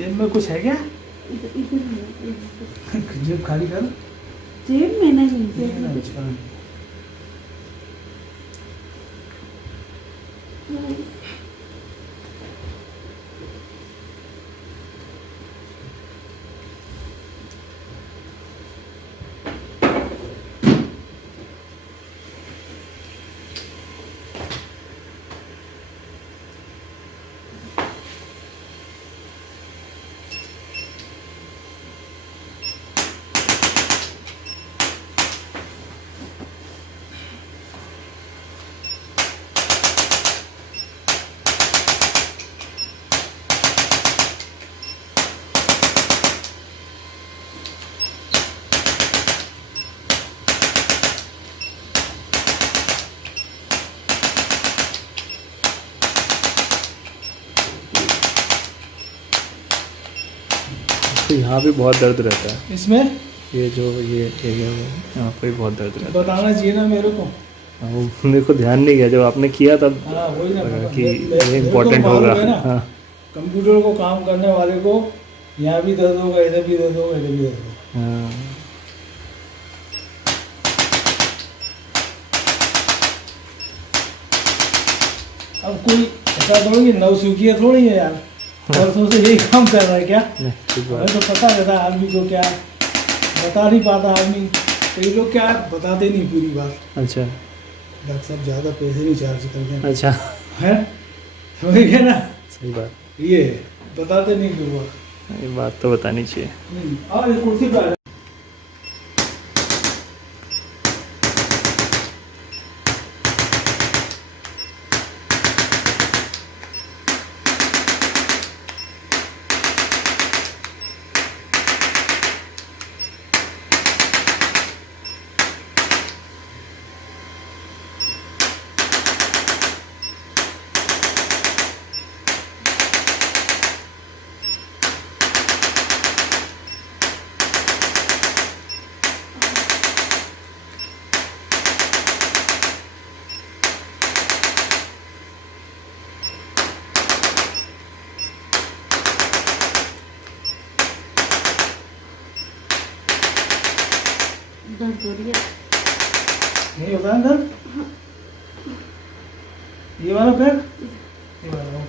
जेब में कुछ है क्या? जेब खाली कर। जेब में नहीं, जेब में कुछ अच्छा। तो यहाँ पे बहुत दर्द रहता है, इसमें ये जो ये एरिया में यहाँ पे बहुत दर्द रहता है। बताना चाहिए ना मेरे को। हाँ, वो मेरे को ध्यान नहीं गया, जब आपने किया तब हाँ वही ना, लगा कि मेरे ये को इम्पोर्टेंट मालूम होगा। है ना। हाँ कंप्यूटर को काम करने वाले को यहाँ भी दर्द होगा, इधर भी दर्द होगा, इधर भी दर्द होगा। हाँ। अब कोई ऐसा थोड़ी नव सूखिया थोड़ी है यार, वर्षों से यही काम कर रहा है क्या? नहीं, ठीक हमें बात। तो पता रहता है आदमी को, क्या बता नहीं पाता आदमी। कई लोग क्या बताते नहीं पूरी बात। अच्छा डॉक्टर साहब ज़्यादा पैसे नहीं चार्ज करते हैं, अच्छा, है समझ गए ना? सही बात। ये बताते नहीं फिर वो। ये बात तो बतानी चाहिए। और ये कुर्सी पर दर्द हो रही है। नहीं होता है दर्द? ये वाला पैर, ये वाला